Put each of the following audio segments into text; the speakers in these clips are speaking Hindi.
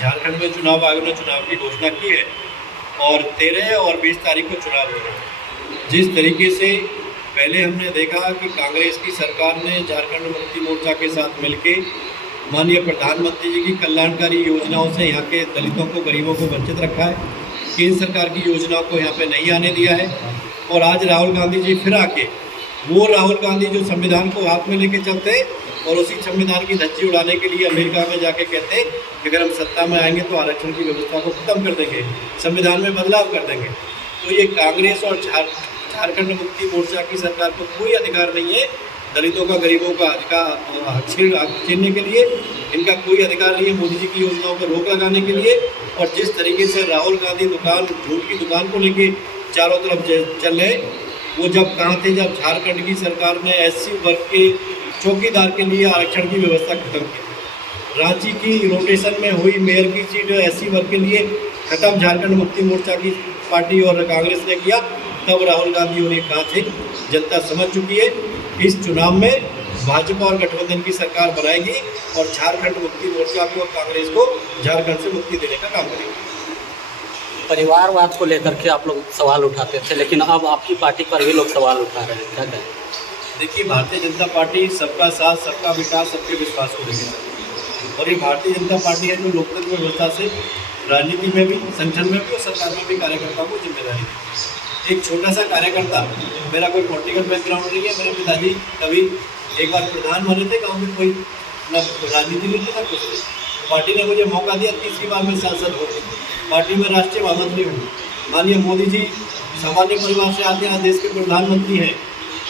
झारखंड में चुनाव आयोग ने चुनाव की घोषणा की है और 13 और 20 तारीख को चुनाव हो रहे हैं। जिस तरीके से पहले हमने देखा कि कांग्रेस की सरकार ने झारखंड मुक्ति मोर्चा के साथ मिलकर माननीय प्रधानमंत्री जी की कल्याणकारी योजनाओं से यहाँ के दलितों को, गरीबों को वंचित रखा है, केंद्र सरकार की योजनाओं को यहाँ पे नहीं आने दिया है। और आज राहुल गांधी जी फिर आके वो राहुल गांधी जो संविधान को हाथ में लेके चलते और उसी संविधान की धज्जी उड़ाने के लिए अमेरिका में जाके कहते कि अगर हम सत्ता में आएंगे तो आरक्षण की व्यवस्था को खत्म कर देंगे, संविधान में बदलाव कर देंगे। तो ये कांग्रेस और झारखंड मुक्ति मोर्चा की सरकार को कोई अधिकार नहीं है दलितों का, गरीबों का अधिकार छीनने के लिए। इनका कोई अधिकार नहीं है मोदी जी की योजनाओं पर रोक लगाने के लिए। और जिस तरीके से राहुल गांधी झूठ की दुकान को लेके चारों तरफ चल रहे, वो जब कहाँ थे जब झारखंड की सरकार ने एससी वर्ग के चौकीदार के लिए आरक्षण की व्यवस्था खत्म की। रांची की रोटेशन में हुई मेयर की सीट एससी वर्ग के लिए खत्म झारखंड मुक्ति मोर्चा की पार्टी और कांग्रेस ने किया। तब राहुल गांधी और ये कहाँ थे, जनता समझ चुकी है। इस चुनाव में भाजपा और गठबंधन की सरकार बनाएगी और झारखंड मुक्ति मोर्चा को और कांग्रेस को झारखंड से मुक्ति देने का काम करेगी। परिवारवाद को लेकर के आप लोग सवाल उठाते थे, लेकिन अब आपकी पार्टी पर भी लोग सवाल उठा रहे हैं, क्या कहें? देखिए, भारतीय जनता पार्टी सबका साथ, सबका विकास, सबके विश्वास को लेकर चलती है। और ये भारतीय जनता पार्टी है जो लोकतंत्र व्यवस्था से राजनीति में भी, संगठन में भी और सरकार में भी कार्यकर्ताओं को जिम्मेदारी है। एक छोटा सा कार्यकर्ता, मेरा कोई पॉलिटिकल बैकग्राउंड नहीं है, मेरे पिताजी कभी एक बार प्रधान बने थे, गाँव में कोई न राजनीति नहीं था कुछ। पार्टी ने मुझे मौका दिया, तीसरी बार मैं सांसद हो गई, पार्टी में राष्ट्रीय महामंत्री हूँ। माननीय मोदी जी सामान्य परिवार से आते हैं, देश के प्रधानमंत्री हैं।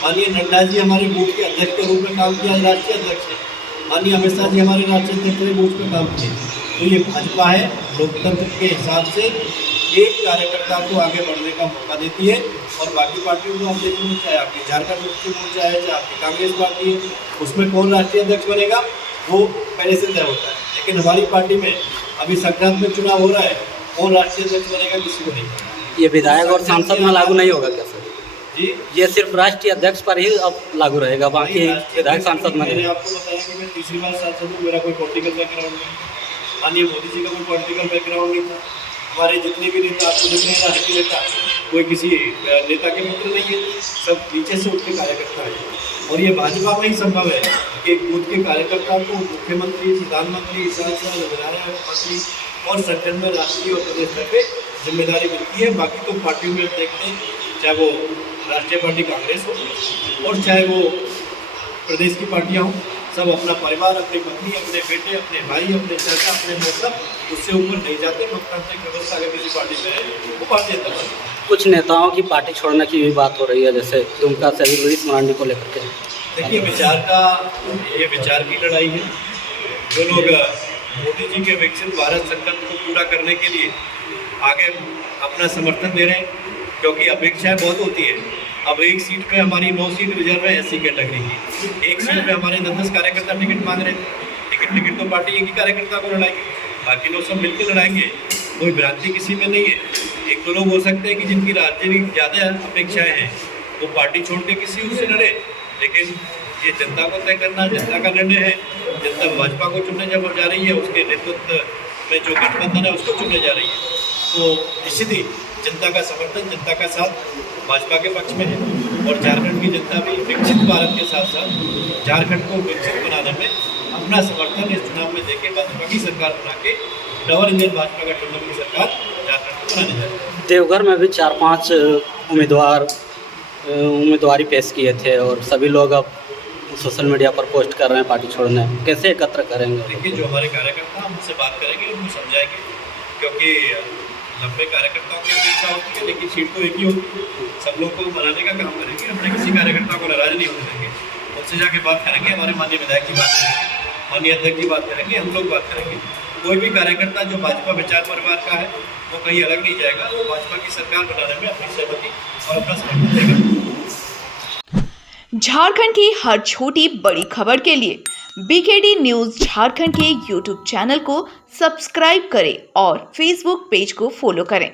माननीय नड्डा जी हमारे बूथ के अध्यक्ष के रूप में काम किया, राष्ट्रीय अध्यक्ष हैं। माननीय अमित शाह जी हमारे राष्ट्रीय अध्यक्ष ने बूथ पर काम किए। तो ये भाजपा है, लोकतंत्र के हिसाब से एक कार्यकर्ता को आगे बढ़ने का मौका देती है। और बाकी पार्टियों को आप देखेंगे, चाहे आपकी झारखंड मुक्ति मोर्चा है, चाहे आपकी कांग्रेस पार्टी है, उसमें कौन राष्ट्रीय अध्यक्ष बनेगा वो पहले से तय होता है। लेकिन हमारी पार्टी में अभी संक्रांत में चुनाव हो रहा है, कौन राष्ट्रीय अध्यक्ष बनेगा किसी को नहीं पता। ये विधायक और सांसद में लागू नहीं होगा क्या सर? जी, ये सिर्फ राष्ट्रीय अध्यक्ष पर ही अब लागू रहेगा, बाकी विधायक सांसद में? मैंने आपको बताया कि मैं तीसरी बार सांसद हूँ, मेरा कोई पॉलिटिकल बैकग्राउंड नहीं। माननीय मोदी जी का कोई पॉलिटिकल बैकग्राउंड नहीं था। हमारे जितने भी नेता आपको दिख रहे हैं, हर नेता कोई किसी नेता के मित्र नहीं है, सब नीचे से उठ के कार्यकर्ता है। और ये भाजपा में ही संभव है कि एक बूथ के कार्यकर्ता को मुख्यमंत्री, प्रधानमंत्री, सांसद, विधायक, मंत्री और संगठन में राष्ट्रीय और प्रदेश स्तर पे जिम्मेदारी मिलती है। बाकी तो पार्टियों में देखते हैं, चाहे वो राष्ट्रीय पार्टी कांग्रेस हो और चाहे वो प्रदेश की पार्टियाँ हों, सब अपना परिवार, अपनी पत्नी, अपने बेटे, अपने भाई, अपने चाचा, अपने मतलब उससे ऊपर नहीं जाते। लोकतांत्रिक व्यवस्था अगर किसी पार्टी में है वो भारतीय जनता पार्टी। कुछ नेताओं की पार्टी छोड़ने की भी बात हो रही है, जैसे दुमका से अभी लुईस मरांडी को लेकर के। देखिए, ये विचार की लड़ाई है। जो लोग मोदी जी के विकसित भारत संकल्प को पूरा करने के लिए आगे अपना समर्थन दे रहे हैं, क्योंकि अपेक्षाएं बहुत होती है। अब एक सीट पे हमारी 9 सीट रिजर्व है एससी कैटेगरी की, एक सीट पे हमारे 10 कार्यकर्ता टिकट मांग रहे थे। टिकट तो पार्टी एक ही कार्यकर्ता को लड़ाएगी, बाकी लोग सब मिलकर लड़ाएंगे। कोई भ्रांति किसी में नहीं है। एक दो लोग हो सकते हैं कि जिनकी राजनीतिक ज़्यादा अपेक्षाएं हैं वो पार्टी छोड़ के किसी उससे लड़े, लेकिन ये जनता को तय करना, जनता का निर्णय है। जनता भाजपा को चुनने जब जा रही है, उसके नेतृत्व में जो गठबंधन है उसको चुनने जा रही है। तो निश्चित ही जनता का समर्थन, जनता का साथ भाजपा के पक्ष में है। और झारखंड की जनता भी विकसित भारत के साथ साथ झारखंड को विकसित बनाने में अपना समर्थन इस चुनाव में देके भाजपा की सरकार बना के डबल इंजन भाजपा गठबंधन की सरकार झारखंड को बनाने जा रही है। देवघर में भी 4-5 उम्मीदवारी पेश किए थे और सभी लोग अब सोशल मीडिया पर पोस्ट कर रहे हैं पार्टी छोड़ने। कैसे एकत्र करेंगे? देखिए, जो हमारे कार्यकर्ता हम उनसे बात करेंगे, उनको समझाएंगे, क्योंकि लंबे कार्यकर्ताओं की अपेक्षा होती है, लेकिन सीट तो एक ही होती है। सब लोग को मनाने का काम करेंगे, अपने किसी कार्यकर्ता को नाराज नहीं होने देंगे। उनसे जाके बात करेंगे, हमारे माननीय विधायक की बात करेंगे, माननीय अध्यक्ष की बात करेंगे, हम लोग बात करेंगे। कोई भी कार्यकर्ता जो भाजपा विचार परिवार का है वो कहीं अलग नहीं जाएगा, वो भाजपा की सरकार बनाने में अपनी सहमति और अपना समर्थन देगा। झारखंड की हर छोटी बड़ी खबर के लिए बीकेडी न्यूज़ झारखंड के यूट्यूब चैनल को सब्सक्राइब करें और फेसबुक पेज को फॉलो करें।